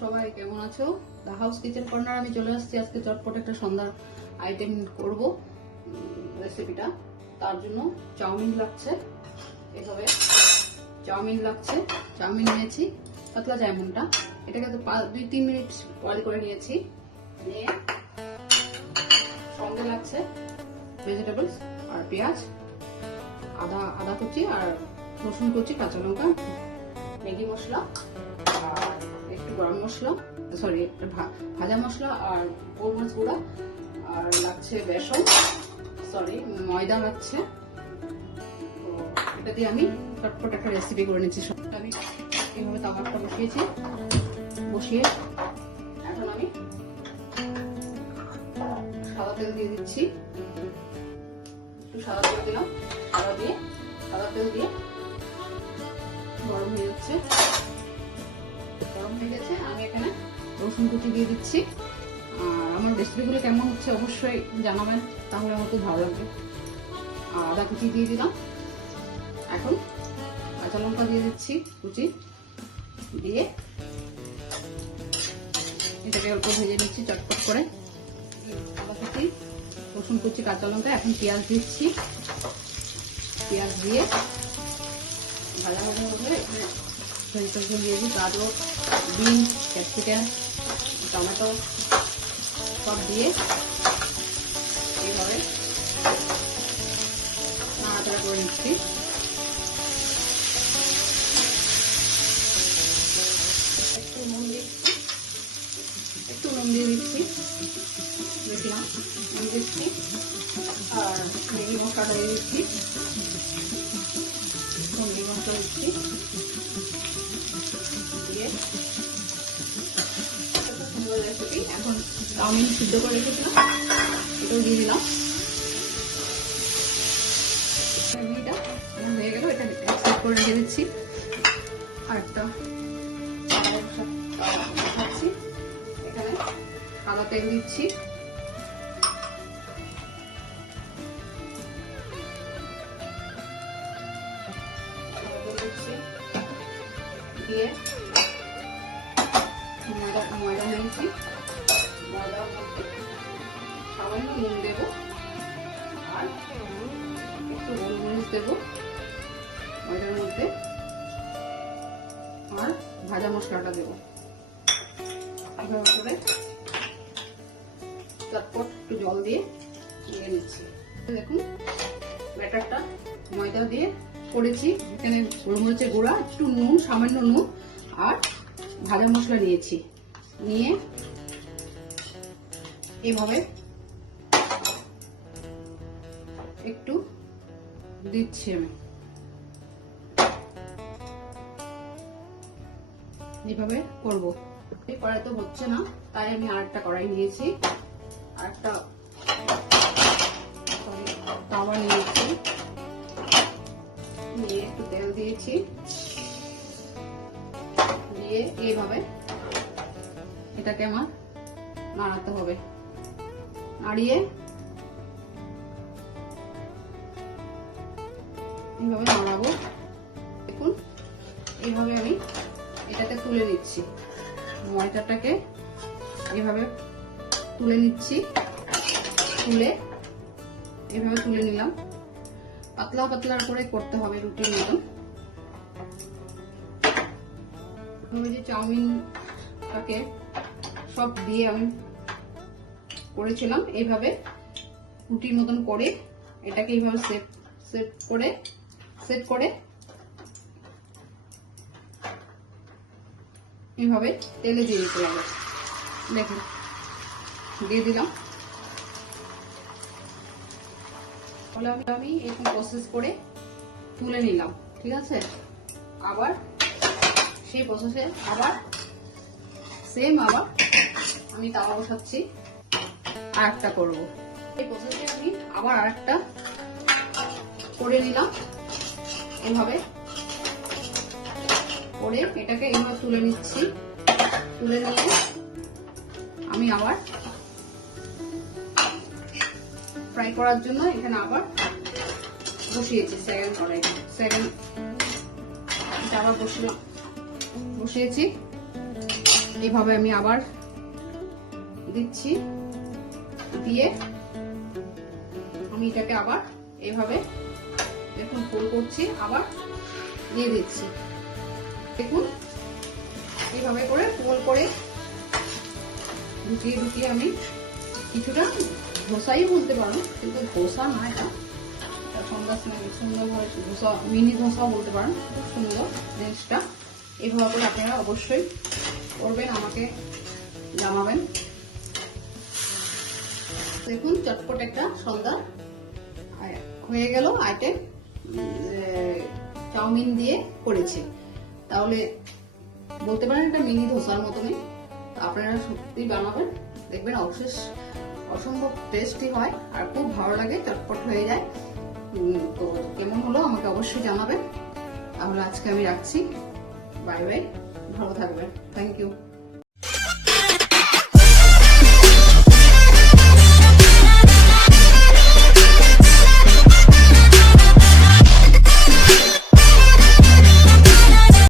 সবাই কেমন আছো? দা হাউস কিচেন কর্নার আমি চলে আসছি আজকে চটপট একটা সন্ধ্যার আইটেম করব রেসিপিটা। তার জন্য চাউমিন লাগছে, এভাবে চাউমিন লাগছে। চাউমিন নিয়েছি পাতলা চাউমিনটা, এটাকে তো 2-3 মিনিট বয়েল করে নিয়েছি। নিয়ে সঙ্গে লাগছে ভেজিটেবলস আর পেঁয়াজ, আদা কুচি আর রসুন কুচি, কাঁচা লঙ্কা, ম্যাগি মশলা আর একটু গরম মশলা, সরি ভাজা মশলা আর গোলমরিচ গুঁড়া, আর লাগছে বেসন, সরি ময়দা লাগছে। তো এটা দিয়ে আমি চটপট একটা রেসিপি করে নিচ্ছি। আমি এইভাবে তাওয়াটা বসিয়েছি, বসিয়ে এখন আমি সাদা তেল দিয়ে দিচ্ছি। একটু সাদা তেল দিলাম, সাদা তেল দিয়ে গরম হয়ে যাচ্ছে, গরম হয়ে গেছে। আমি এখানে রসুন কুচি দিয়ে দিচ্ছি। আর আমার রেসিপিগুলো কেমন হচ্ছে অবশ্যই জানাবেন, তাহলে আমার খুব ভালো লাগবে। আর আদা কুচি দিয়ে দিলাম। এখন কাঁচা লঙ্কা দিয়ে দিচ্ছি কুচি, দিয়ে এটাকে অল্প ভেজে নিচ্ছি চটপট করে। আদা কুচি, রসুন কুচি, কাঁচা লঙ্কা, এখন পেঁয়াজ দিচ্ছি। পেঁয়াজ দিয়ে ভাজা ভাজা হলে এখানে ভেজিটেবল দিয়ে দিই, গাজর, বিনস, ক্যাপসিকাম, টমেটো সব দিয়ে এইভাবে নাড়াচাড়া করে নিচ্ছি। একটু নুন দিয়ে দিচ্ছি, দেখলাম নুন দিচ্ছি। আর ম্যাগি মশলাটা দিয়ে দিচ্ছি, ম্যাগি মশলা দিচ্ছি, দিয়ে রেসিপি। এখন চাউমিন সিদ্ধ করে রেখেছিলাম, এটাও দিয়ে দিলাম। ম্যাগিটা হয়ে গেল, এটা সেট করে রেখে দিচ্ছি। আরেকটা দেখাচ্ছি, এখানে সাদা তেল দিচ্ছি, দিয়ে ময়দা নিয়েছি, ময়দার মধ্যে সামান্য নুন দেবো আর একটু গোলমরিচ দেবো ময়দার মধ্যে, আর ভাজা মশলাটা দেবো। এভাবে করে চটপট একটু জল দিয়ে নিয়ে নিচ্ছি। দেখুন ব্যাটারটা ময়দা দিয়ে করেছি। এখানে গোলমরিচের গুঁড়া, একটু নুন, সামান্য নুন আর ভাজা মশলা নিয়েছি। নিয়ে এইভাবে একটু দিচ্ছি আমি, এইভাবে করবো। এই কড়াই তো হচ্ছে না, তাই আমি আরেকটা কড়াই নিয়েছি, আরেকটা তাওয়া নিয়েছি, নিয়ে একটু তেল দিয়েছি, দিয়ে এইভাবে এটাকে আমার নাড়াতে হবে। নাড়িয়ে এইভাবে নাড়াবো। দেখুন এইভাবে আমি এটাকে তুলে নিচ্ছি, ময়দাটাকে এইভাবে তুলে নিচ্ছি। তুলে এইভাবে তুলে নিলাম। পাতলা পাতলা করে করতে হবে, রুটির মতন। যে চাউমিনটাকে সব দিয়ে আমি করেছিলাম, এইভাবে রুটির মতন করে এটাকে এইভাবে সেট করে এইভাবে তেলে দিয়ে দিতে হবে। দেখুন দিয়ে দিলাম। তাহলে আমি এরকম প্রসেস করে তুলে নিলাম, ঠিক আছে। আবার সেই প্রসেসে আবার আমি তাওয়া বসাচ্ছি, আরেকটা করবো। এই প্রসেসে আমি আবার আরেকটা করে নিলাম, এইভাবে করে এটাকে এইভাবে তুলে নিচ্ছি। তুলে নিয়ে আমি আবার ফ্রাই করার জন্য এখানে আবার বসিয়েছি সেকেন্ড কড়াই, আবার বসিয়েছি। এইভাবে আমি আবার দিচ্ছি, দিয়ে আমি এটাকে আবার এইভাবে দেখুন ফোল্ড করছি, আবার দিয়ে দিচ্ছি। দেখুন এইভাবে করে ফোল্ড করে ঢুকিয়ে ঢুকিয়ে আমি কিছুটা ধোসাই বলতে পারো, কিন্তু ধোসা না, এটা সন্ধ্যা সুন্দরভাবে ধোসা, মিনি ধোসা বলতে পারেন। খুব সুন্দর জিনিসটা। এইভাবে করে আপনারা অবশ্যই করবেন, আমাকে জানাবেন। দেখুন চটপট একটা সন্ধ্যা হয়ে গেল আইটেম, চাউমিন দিয়ে করেছি। তাহলে বলতে পারেন এটা মিনি ধোসার মতনই। আপনারা সত্যি বানাবেন, দেখবেন অসম্ভব টেস্টি হয় আর খুব ভালো লাগে, চটপট হয়ে যায়। তো কেমন হলো আমাকে অবশ্যই জানাবেন। তাহলে আজকে আমি রাখছি, বাই বাই, ভালো থাকবেন, থ্যাংক ইউ।